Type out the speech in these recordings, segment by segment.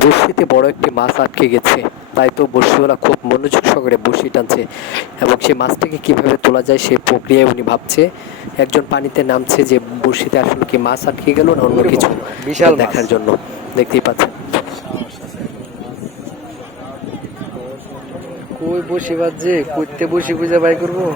বড়শিতে বড় একটি মাছ আটকে গেছে। তাই তো বড়শিওয়ালা খুব মনোযোগ সহকারে বড়শি টানছে এবং সেই মাছটাকে কিভাবে তোলা যায় সেই প্রক্রিয়ায় উনি ভাবছে। একজন পানিতে নামছে যে বড়শিতে আসলে কি মাছ আটকে গেল না অন্য কিছু, এটা বিশাল মাছ। দেখার জন্য। দেখতেই পাচ্ছেন। কই বসি বাজছে, কইতে বসি খুঁজে বাই করবো।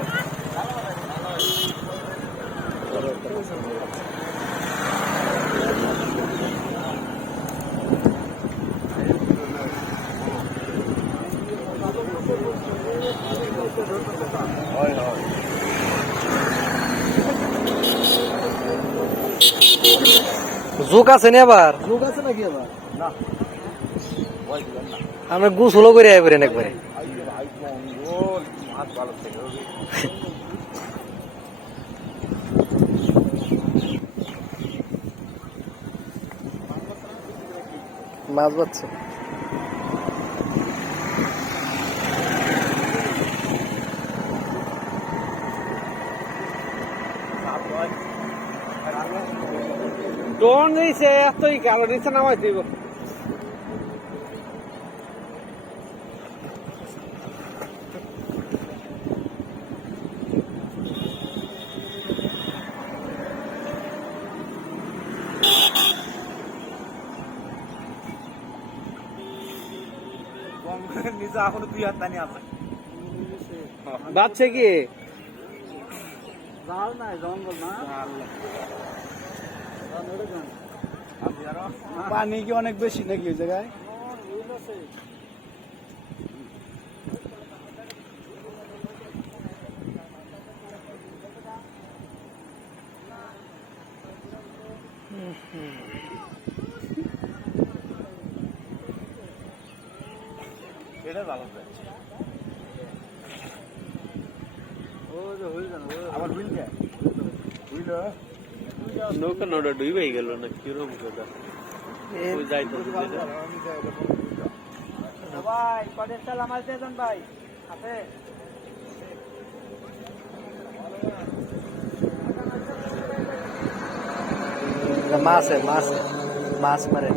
জোক আছে না আবার? লোক আছে নাকি আবার? না, আমরা গোসলও করে আইবেন একবারে। মাছ ভালো থেকে মাছ বাচ্ছে। টোন দিয়েছে এতই কালো নিচে নামাই দিব। নিচে এখনো 2 হাত পানি আছে। বাচ্ছে কি? জাল নাই, জঙ্গল না। পানি কি অনেক বেশি নাকি ওই জায়গায়? এটা ভালো আবার হুইল যায় হুইল নৌকা নৌকা ডুবে গেল না কিরকম কথা ওই যাইতো ভাই কদের সালাম আলতে দেন ভাই আছে মাছ মাছ মাছ মারে।